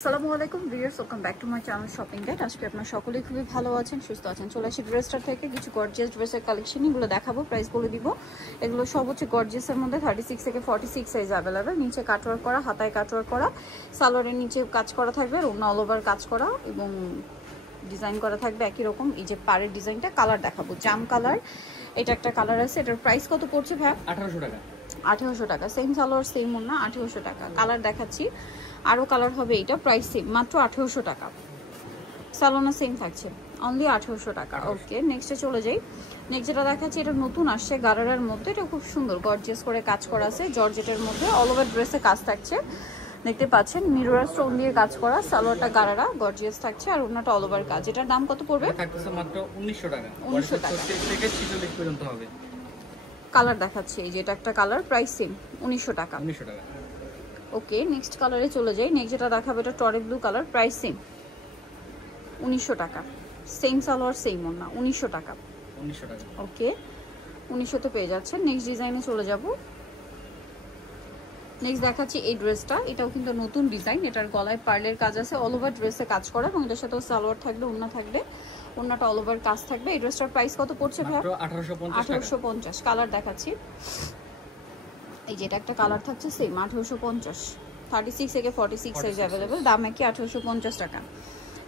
আসসালামু আলাইকুম viewers, welcome back to my channel shopping guide. আজকে আপনারা সকলেই খুবই ভালো আছেন, সুস্থ আছেন। চলে আসি ড্রেসটার থেকে কিছু গর্জিয়াস ড্রেসের কালেকশন, এগুলো দেখাবো, প্রাইস বলে দিব। এগুলো সব হচ্ছে গর্জিয়াসের মধ্যে 36 থেকে 46 সাইজ অ্যাভেলেবেল। নিচে কাটওয়ার্ক করা, হাতায় কাটওয়ার্ক করা, সালোয়ারের নিচে কাজ করা থাকবে, আর অন্য অল ওভার কাজ করা এবং ডিজাইন করা থাকবে একই রকম। এই যে পাড়ের ডিজাইনটা, কালার দেখাবো জাম কালার। এটা একটা কালার আছে, এটার প্রাইস কত পড়ছে ভাই? 1800 টাকা। 1800 টাকা। সেম সালোয়ার সেম ওড়না, 1800 টাকা। কালার দেখাচ্ছি, আরও কালার হবে। এটা প্রাইস সেম, মাত্র 1800 টাকা। সালোনা সেম থাকছে, অনলি 1800 টাকা। ওকে, নেক্সটে চলে যাই। নেক্সট যেটা দেখাচ্ছি, এটা নতুন আসছে গারারার মধ্যে। এটা খুব সুন্দর গর্জিয়াস করে কাজ করা আছে, জর্জেটের মধ্যে অল ওভার ড্রেসে কাজ থাকছে। দেখতে পাচ্ছেন মিরর স্টোন দিয়ে কাজ করা। সালোয়ারটা গারারা গর্জিয়াস থাকছে, আর ওড়নাটা অল ওভার কাজ। এটার দাম কত পড়বে? থাকতেছে মাত্র 1900 টাকা। 1900 টাকা থেকে 46 পর্যন্ত হবে। কালার দেখাচ্ছে, এই যে এটা একটা কালার, প্রাইস সেম 1900 টাকা। 1900 টাকা। ওকে, নেক্সট কালারে চলে যাই। নেক্সট যেটা দেখাবো, এটা টরে ব্লু কালার, প্রাইস সেম 1900 টাকা। সেম সালোয়ার সেম ওড়না, 1900 টাকা। 1900 টাকা। ওকে, 1900 তে পেয়ে যাচ্ছেন। নেক্সট ডিজাইনে চলে যাব। নেক্সট দেখাচ্ছি এই ড্রেসটা, এটাও কিন্তু নতুন ডিজাইন। এটার গলায় পার্লের কাজ আছে, অল ওভার ড্রেসে কাজ করা, এবং এটার সাথেও সালোয়ার থাকবে, ওড়না থাকবে, ওড়নাটা অল ওভার কাজ থাকবে। এই ড্রেসটার প্রাইস কত পড়ছে ভাই? মাত্র 1850 টাকা। 1850। কালার দেখাচ্ছি, এই যে এটা একটা কালার থাকছে সেম 1850। 36 থেকে 46 সাইজ অ্যাভেলেবেল। দাম একই, 1850 টাকা।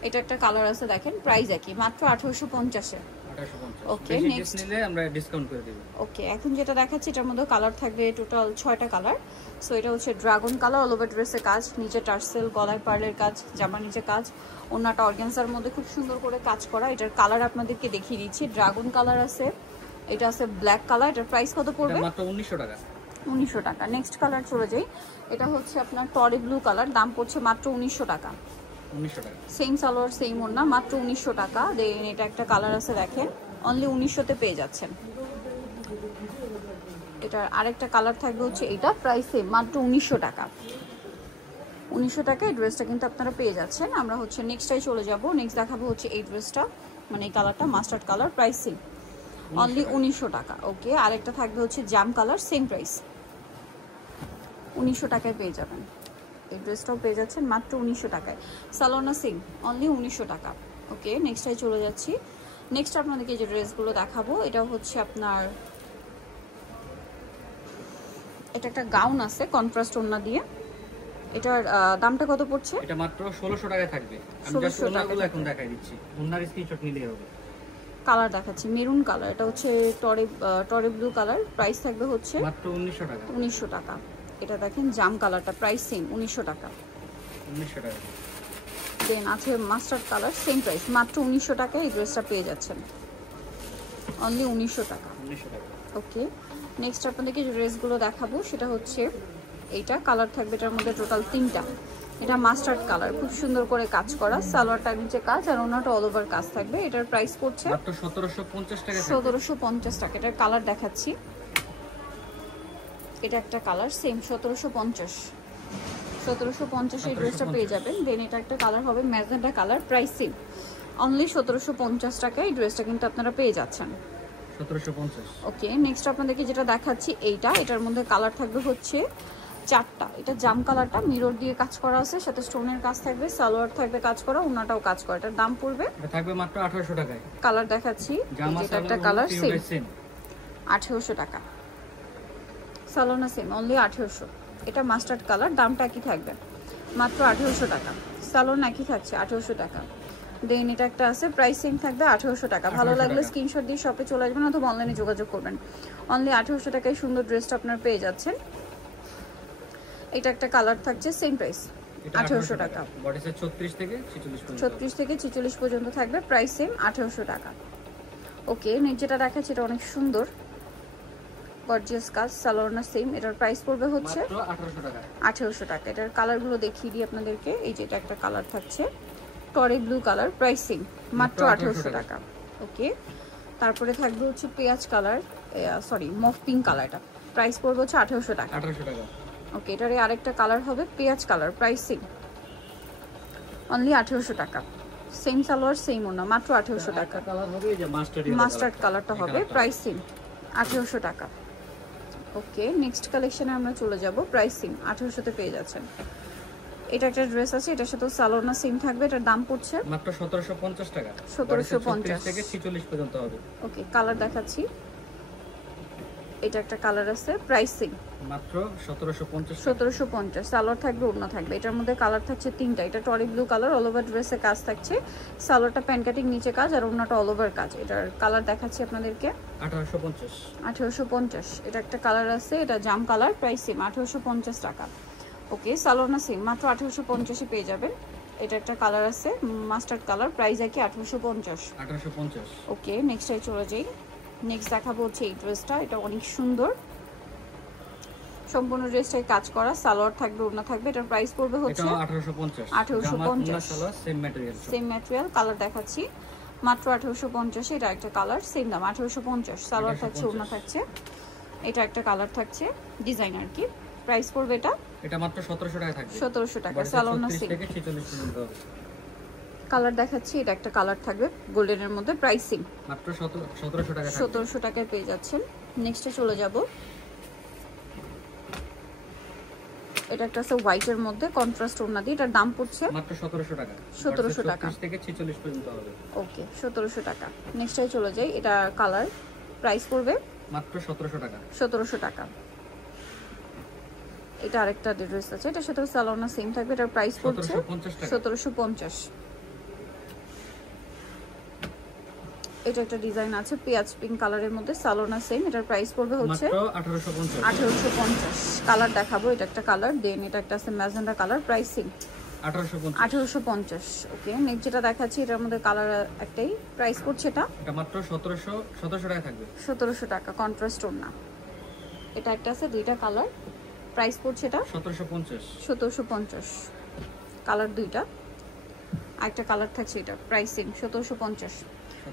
এটা একটা কালার আছে, দেখেন, প্রাইস একই, মাত্র 1850 এ। 1850। ওকে, নেক্সট নিলে আমরা ডিসকাউন্ট করে দেব। ওকে, এখন যেটা দেখাচ্ছি, এটার মধ্যে কালার থাকবে টোটাল 6টা কালার। সো এটা হচ্ছে ড্রাগন কালার, অল ওভার ড্রেসের কাজ, নিচে টার্সেল, গলায় পার্লের কাজ, জামার নিচে কাজ, ওড়নাটা অর্গানজার মধ্যে খুব সুন্দর করে কাজ করা। এটার কালার আপনাদেরকে দেখিয়ে দিচ্ছি। ড্রাগন কালার আছে, এটা আছে ব্ল্যাক কালার। এটার প্রাইস কত পড়বে? মাত্র 1900 টাকা। 1900 টাকা। নেক্সট কালার চলে যাই। এটা হচ্ছে আপনার টরে ব্লু কালার, দাম পড়ছে মাত্র 1900 টাকা। 1900 টাকা। সেম সালোয়ার সেম ওড়না, মাত্র 1900 টাকা। দেন এটা একটা কালার আছে, দেখেন, অনলি 1900 তে পেয়ে যাচ্ছেন। এটার আরেকটা কালার থাকবে হচ্ছে এটা, প্রাইস সেম, মাত্র 1900 টাকা। 1900 টাকায় ড্রেসটা কিন্তু আপনারা পেয়ে যাচ্ছেন। আমরা হচ্ছে নেক্সটটাই চলে যাব। নেক্সট দেখাবো হচ্ছে এই ড্রেসটা, মানে এই কালারটা mustard colour, price same, only 1900 টাকা। ওকে, আরেকটা থাকবে হচ্ছে জাম কালার, সেম প্রাইস, 1900 টাকায় পেয়ে যাবেন। এই ড্রেসটাও পেয়ে যাচ্ছেন মাত্র 1900 টাকায়। সালোনা সেম, অনলি 1900 টাকা। ওকে, নেক্সটটাই চলে যাচ্ছি। নেক্সট আপনাদেরকে যে ড্রেসগুলো দেখাবো, এটা হচ্ছে আপনার, এটা একটা গাউন আছে কন্ট্রাস্ট ওড়না দিয়ে। এটার দামটা কত পড়ছে? এটা মাত্র 1600 টাকায় থাকবে। আমি জাস্ট ওড়নাগুলো এখন দেখাই দিচ্ছি, ওড়নার স্ক্রিনশট নিলেই হবে। কালার দেখাচ্ছি মেরুন কালার, এটা হচ্ছে টরে ব্লু কালার, প্রাইস থাকবে হচ্ছে মাত্র 1900 টাকা। 1900 টাকা। এটা দেখেন জাম কালারটা, প্রাইস সেম 1900 টাকা। 1900 টাকা। দেন আছে মাস্টার্ড কালার, সেম প্রাইস, মাত্র 1900 টাকায় এই ড্রেসটা পেয়ে যাচ্ছেন, অনলি 1900 টাকা। 1900 টাকা। ওকে, নেক্সট আপনাদেরকে যে ড্রেসগুলো দেখাবো, সেটা হচ্ছে এইটা। কালার থাকবে এটার মধ্যে টোটাল 3টা। এটা মাস্টার্ড কালার, খুব সুন্দর করে কাজ করা, সালোয়ারটার নিচে কাজ, আর ওনাটা অল ওভার কাজ থাকবে। এটার প্রাইস পড়ছে মাত্র 1750 টাকা। 1750 টাকা। এটার কালার দেখাচ্ছি, এটা একটা কালার সেম 1750 এই ড্রেসটা পেয়ে যাবেন। দেন এটা একটা কালার হবে magenta colour, price same, only 1750 টাকায় এই ড্রেসটা কিন্তু আপনারা পেয়ে যাচ্ছেন। 1750। ওকে, নেক্সট আপনাদেরকে যেটা দেখাচ্ছি এইটা, এটার মধ্যে কালার থাকবে হচ্ছে 4টা। এটা জাম কালারটা, মিরর দিয়ে কাজ করা আছে, সাথে স্টোনের কাজ থাকবে, সালোয়ার থাকবে কাজ করা, ওনাটাও কাজ করা। এটার দাম পড়বে, এটা থাকবে মাত্র 1800 টাকায়। কালার দেখাচ্ছি, এটা একটা কালার সেম 1800 টাকা। সালোনা সেম, অনলি 1800। এটা মাস্টার্ড কালার, দামটা একই থাকবে, মাত্র 1800 টাকা। সালোনা একই থাকছে 1800 টাকা। দেন এটা একটা আছে, প্রাইস সেম থাকবে 1800 টাকা। ভালো লাগলে স্ক্রিনশট দিয়ে শপে চলে আসবেন অথবা অনলাইনে যোগাযোগ করবেন। অনলি 1800 টাকায় সুন্দর ড্রেসটা আপনারা পেয়ে যাচ্ছেন। এটা একটা কালার থাকছে, সেম প্রাইস 1800 টাকা। বডি সাইজ 36 থেকে 46 পর্যন্ত। 36 থেকে 46 পর্যন্ত থাকবে, প্রাইস সেম 1800 টাকা। ওকে, যেটা দেখাচ্ছি এটা অনেক সুন্দর গর্জিয়াস কাজ, সালোয়ার সেম। এটার প্রাইস পড়বে হচ্ছে মাত্র 1800 টাকা। 1800 টাকা। এটার কালারগুলো দেখিয়ে দিই আপনাদেরকে। এই যে এটা একটা কালার থাকছে টরে ব্লু কালার, প্রাইস সেম, মাত্র 1800 টাকা। ওকে, তারপরে থাকবে হচ্ছে পেঁয়াজ কালার, সরি মফ পিঙ্ক কালারটা, প্রাইস পড়বে হচ্ছে 1800 টাকা। 1800 টাকা। ওকে, এটারে আরেকটা কালার হবে পেঁয়াজ কালার, প্রাইস সেম, অনলি 1800 টাকা। সেম সালোয়ার সেম ওড়না, মাত্র 1800 টাকা। কালার হবে এই যে মাস্টার্ড কালারটা হবে, প্রাইস সেম 1800 টাকা। ওকে, নেক্সট কালেকশনে আমরা চলে যাব। প্রাইস সেম 1800 তে পেয়ে যাচ্ছেন। এটা একটা ড্রেস আছে, এটার সাথে সালোনা সেম থাকবে, এটার দাম পড়ছে মাত্র 1750 টাকা। 1750 থেকে 46 পর্যন্ত হবে। ওকে, কালার দেখাচ্ছি। এটা একটা কালার আছে, প্রাইসিং মাত্র 1750। 1750 সালোয়ার থাকবে, ওড়না থাকবে। এটার মধ্যে কালার থাকছে তিনটা। এটা টরি ব্লু কালার, অল ওভার ড্রেসে কাজ থাকছে। সালোয়ারটা প্যান কাটিং নিচে কাজ, আর ওড়নাটা অল ওভার কাজ। এটার কালার দেখাচ্ছি আপনাদেরকে 1850। 1850। এটা একটা কালার আছে, এটা জাম কালার, প্রাইস সেম 1850 টাকা। ওকে, সালোনা সেম মাত্র 1850 পেয়ে যাবেন। এটা একটা কালার আছে মাস্টার্ড কালার, প্রাইস একই 1850। 1850। ওকে, নেক্সটে চলে যাই। নেক্সট দেখাবো হচ্ছে এই ড্রেসটা। এটা অনেক সুন্দর, সম্পূর্ণ ড্রেসটাই কাজ করা, সালোয়ার থাকবে, ওড়না থাকবে। এটার প্রাইস পড়বে হচ্ছে 1850। 1850 salwar same material. Same material. Colour দেখাচ্ছি মাত্র 1850। এটা একটা কালার, সেম দাম 1850। সালোয়ার থাকছে, ওড়না থাকছে। এটা একটা কালার থাকছে ডিজাইনার কি, প্রাইস পড়বে এটা মাত্র 1700 টাকা থাকবে। 1700 টাকা। সালোনা সেম থেকে 46 পর্যন্ত হবে। কালার দেখাচ্ছি, এটা একটা কালার থাকবে গোল্ডেনের মধ্যে, প্রাইসিং মাত্র 1700 টাকা থাকবে। 1700 টাকায় পেয়ে যাচ্ছেন। নেক্সটে চলে যাব। এটা একটা আছে হোয়াইটের মধ্যে কন্ট্রাস্ট ওড়না দিয়ে, এটার দাম পড়ছে মাত্র 1700 টাকা। 1700 টাকা 36 থেকে 46 পর্যন্ত হবে। ওকে, 1700 টাকা। নেক্সটে চলে যাই। এটা কালার, প্রাইস পড়বে মাত্র 1700 টাকা। 1700 টাকা। এটা আরেকটা ড্রেস আছে, এটার সাথে সালোনা সেম থাকবে, এটার প্রাইস পড়ছে 1750 টাকা। 1750। এটা একটা ডিজাইন আছে পেঁয়াজ পিঙ্ক কালারের মধ্যে, সালোনা সেম, এটার প্রাইস পড়বে হচ্ছে মাত্র 1850। 1850। কালার দেখাবো, এটা একটা কালার, দেন এটা একটা আছে ম্যাজেন্ডা কালার, প্রাইসিং 1850। 1850। ওকে, নেক্সট যেটা দেখাচ্ছি এটার মধ্যে কালার একটাই, প্রাইস পড়ছে এটা মাত্র 1700 টাকা থাকবে। 1700 টাকা, কন্ট্রাস্ট ওড়না। এটা একটা আছে দুইটা কালার, প্রাইস পড়ছে 1750। 1750। কালার দুইটা, একটা কালার থাকছে, এটা প্রাইসিং 1750।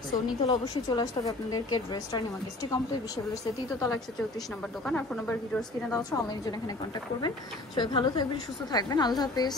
সো নিতে হলে অবশ্যই চলে আসতে হবে আপনাদেরকে ড্রেসটা নিয়ে গেস্টি কমপ্লিট বিশ্ববিদ্যালয়ের 3য় তলা 134 নম্বর দোকান। আর ফোন নাম্বার ভিডিওস কিনে দেওয়া হচ্ছে, অনলাইনের জন্য এখানে কন্ট্যাক্ট করবেন। সবাই ভালো থাকবেন, সুস্থ থাকবেন, আল্লাহ হাফেজ।